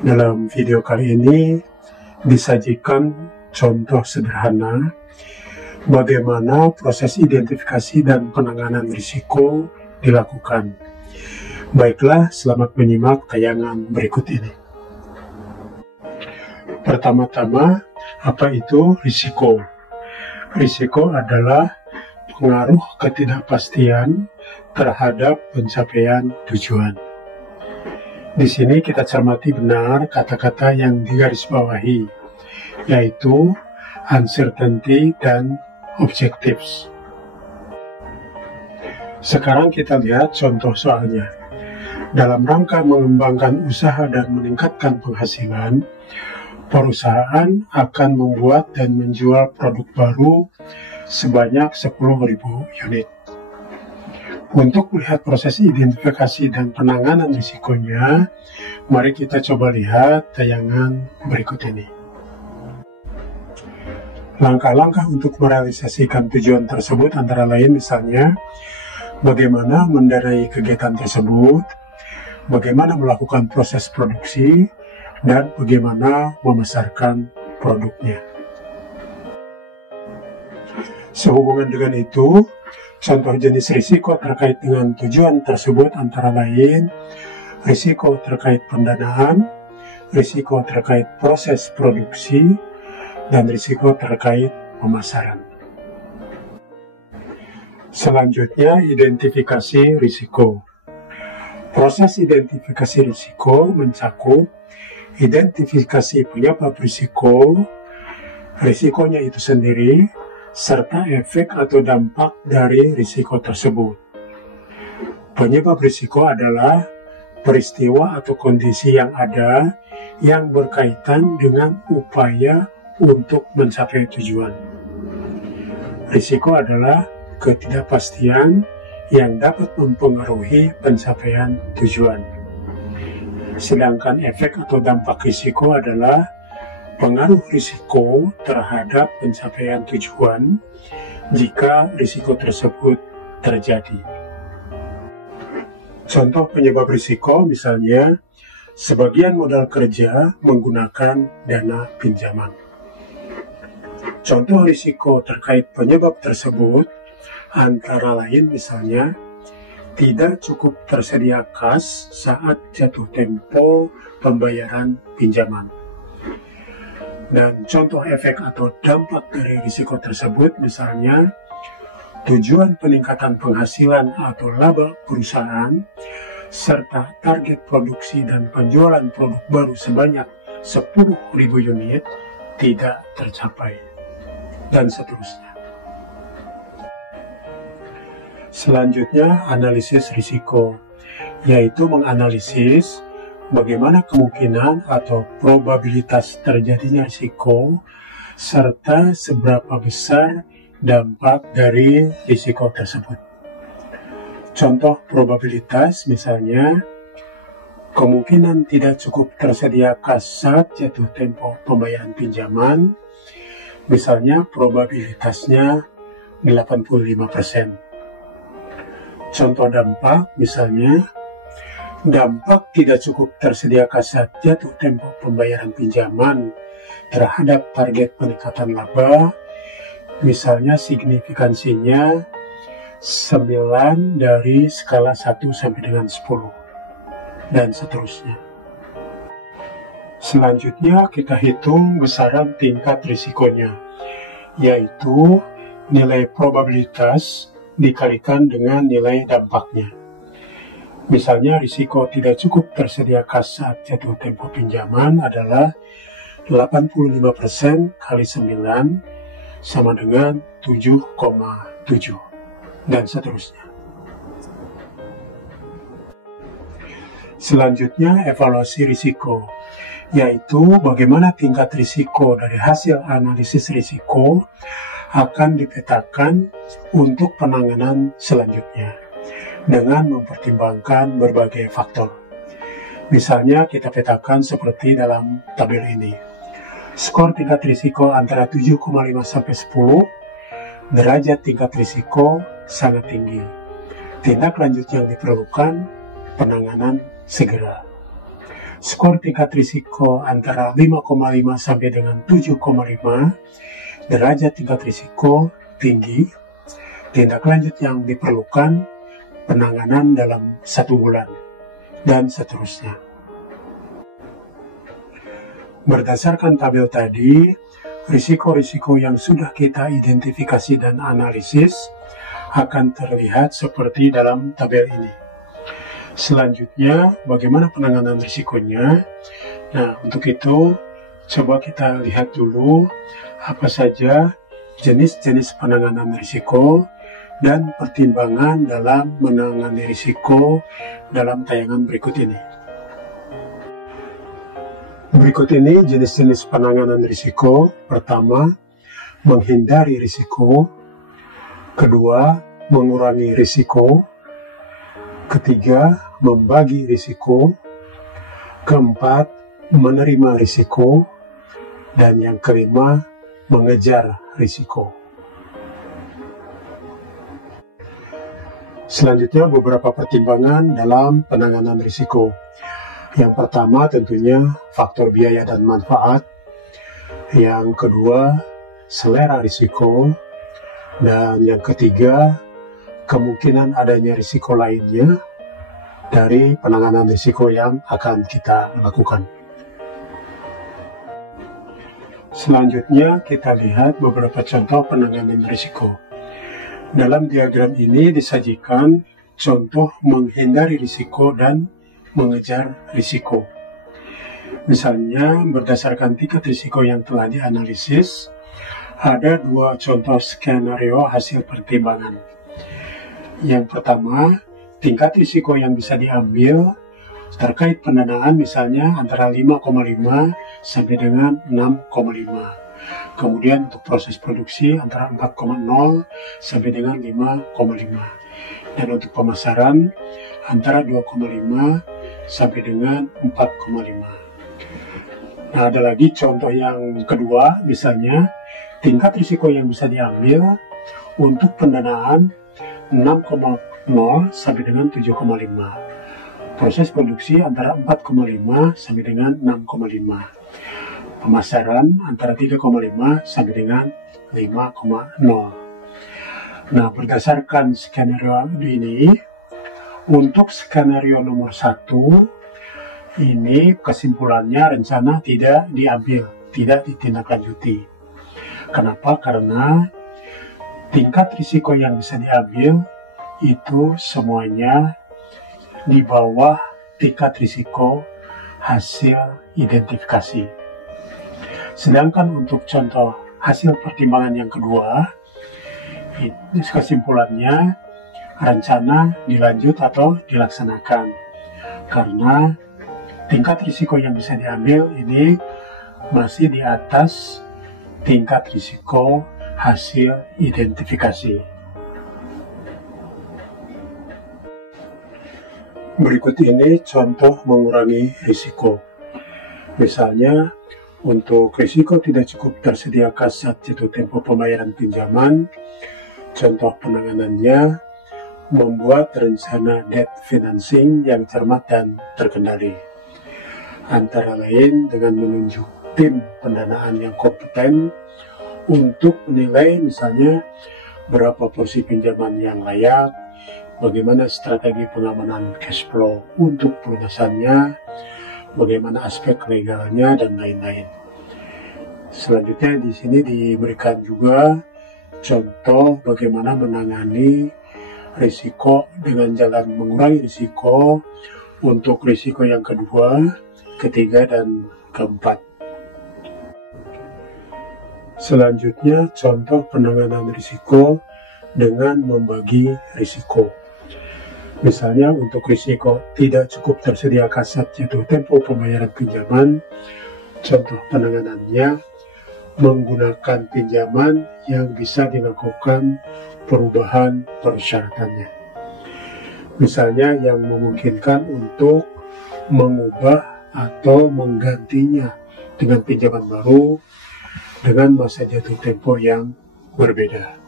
Dalam video kali ini disajikan contoh sederhana bagaimana proses identifikasi dan penanganan risiko dilakukan. Baiklah, selamat menyimak tayangan berikut ini. Pertama-tama, apa itu risiko? Risiko adalah pengaruh ketidakpastian terhadap pencapaian tujuan. Di sini kita cermati benar kata-kata yang digarisbawahi, yaitu uncertainty dan objectives. Sekarang kita lihat contoh soalnya. Dalam rangka mengembangkan usaha dan meningkatkan penghasilan, perusahaan akan membuat dan menjual produk baru sebanyak 10.000 unit. Untuk melihat proses identifikasi dan penanganan risikonya, mari kita coba lihat tayangan berikut ini. Langkah-langkah untuk merealisasikan tujuan tersebut antara lain misalnya, bagaimana mendanai kegiatan tersebut, bagaimana melakukan proses produksi, dan bagaimana memasarkan produknya. Sehubungan dengan itu, contoh jenis risiko terkait dengan tujuan tersebut antara lain risiko terkait pendanaan, risiko terkait proses produksi, dan risiko terkait pemasaran. Selanjutnya, identifikasi risiko. Proses identifikasi risiko mencakup identifikasi penyebab risiko, risikonya itu sendiri, serta efek atau dampak dari risiko tersebut. Penyebab risiko adalah peristiwa atau kondisi yang ada yang berkaitan dengan upaya untuk mencapai tujuan. Risiko adalah ketidakpastian yang dapat mempengaruhi pencapaian tujuan. Sedangkan efek atau dampak risiko adalah pengaruh risiko terhadap pencapaian tujuan jika risiko tersebut terjadi. Contoh penyebab risiko misalnya, sebagian modal kerja menggunakan dana pinjaman. Contoh risiko terkait penyebab tersebut antara lain misalnya, tidak cukup tersedia kas saat jatuh tempo pembayaran pinjaman. Dan contoh efek atau dampak dari risiko tersebut misalnya, tujuan peningkatan penghasilan atau laba perusahaan, serta target produksi dan penjualan produk baru sebanyak 10.000 unit tidak tercapai, dan seterusnya. Selanjutnya, analisis risiko, yaitu menganalisis bagaimana kemungkinan atau probabilitas terjadinya risiko, serta seberapa besar dampak dari risiko tersebut. Contoh probabilitas misalnya, kemungkinan tidak cukup tersedia kas saat jatuh tempo pembayaran pinjaman, misalnya probabilitasnya 85%. Contoh dampak misalnya, dampak tidak cukup tersedia kas saat jatuh tempo pembayaran pinjaman terhadap target peningkatan laba, misalnya signifikansinya 9 dari skala 1 sampai dengan 10, dan seterusnya. Selanjutnya kita hitung besaran tingkat risikonya, yaitu nilai probabilitas dikalikan dengan nilai dampaknya. Misalnya risiko tidak cukup tersedia kas saat jatuh tempo pinjaman adalah 85% kali 9 sama dengan 7,7, dan seterusnya. Selanjutnya, evaluasi risiko, yaitu bagaimana tingkat risiko dari hasil analisis risiko akan dipetakan untuk penanganan selanjutnya dengan mempertimbangkan berbagai faktor. Misalnya kita petakan seperti dalam tabel ini. Skor tingkat risiko antara 7,5 sampai 10, derajat tingkat risiko sangat tinggi. Tindak lanjut yang diperlukan, penanganan segera. skor tingkat risiko antara 5,5 sampai dengan 7,5, derajat tingkat risiko tinggi, tindak lanjut yang diperlukan, penanganan dalam 1 bulan, dan seterusnya. Berdasarkan tabel tadi, risiko-risiko yang sudah kita identifikasi dan analisis akan terlihat seperti dalam tabel ini. Selanjutnya, bagaimana penanganan risikonya? Nah, untuk itu, coba kita lihat dulu apa saja jenis-jenis penanganan risiko dan pertimbangan dalam menangani risiko dalam tayangan berikut ini. Berikut ini jenis-jenis penanganan risiko. Pertama, menghindari risiko. Kedua, mengurangi risiko. Ketiga, membagi risiko. Keempat, menerima risiko. Dan yang kelima, mengejar risiko. Selanjutnya, beberapa pertimbangan dalam penanganan risiko. Yang pertama tentunya faktor biaya dan manfaat. Yang kedua, selera risiko. Dan yang ketiga, kemungkinan adanya risiko lainnya dari penanganan risiko yang akan kita lakukan. Selanjutnya kita lihat beberapa contoh penanganan risiko. Dalam diagram ini disajikan contoh menghindari risiko dan mengejar risiko. Misalnya, berdasarkan tingkat risiko yang telah dianalisis, ada 2 contoh skenario hasil pertimbangan. Yang pertama, tingkat risiko yang bisa diambil terkait pendanaan misalnya antara 5,5 sampai dengan 6,5. Kemudian untuk proses produksi antara 4,0 sampai dengan 5,5. Dan untuk pemasaran antara 2,5 sampai dengan 4,5. Nah, ada lagi contoh yang kedua, misalnya tingkat risiko yang bisa diambil untuk pendanaan 6,0 sampai dengan 7,5. Proses produksi antara 4,5 sampai dengan 6,5. Pemasaran antara 3,5 sampai dengan 5,0. Nah, berdasarkan skenario ini, untuk skenario nomor 1, ini kesimpulannya rencana tidak diambil, tidak ditindaklanjuti. Kenapa? Karena tingkat risiko yang bisa diambil itu semuanya di bawah tingkat risiko hasil identifikasi. Sedangkan untuk contoh hasil pertimbangan yang kedua, kesimpulannya rencana dilanjut atau dilaksanakan. Karena tingkat risiko yang bisa diambil ini masih di atas tingkat risiko hasil identifikasi. Berikut ini contoh mengurangi risiko. Misalnya, untuk risiko tidak cukup tersedia kas saat jatuh tempo pembayaran pinjaman, contoh penanganannya membuat rencana debt financing yang cermat dan terkendali. Antara lain dengan menunjuk tim pendanaan yang kompeten untuk menilai misalnya berapa porsi pinjaman yang layak, bagaimana strategi pengamanan cash flow untuk pelunasannya, bagaimana aspek legalnya, dan lain-lain. Selanjutnya di sini diberikan juga contoh bagaimana menangani risiko dengan jalan mengurangi risiko untuk risiko yang kedua, ketiga, dan keempat. Selanjutnya contoh penanganan risiko dengan membagi risiko. Misalnya untuk risiko tidak cukup tersedia kas saat jatuh tempo pembayaran pinjaman, contoh penanganannya menggunakan pinjaman yang bisa dilakukan perubahan persyaratannya. Misalnya yang memungkinkan untuk mengubah atau menggantinya dengan pinjaman baru dengan masa jatuh tempo yang berbeda.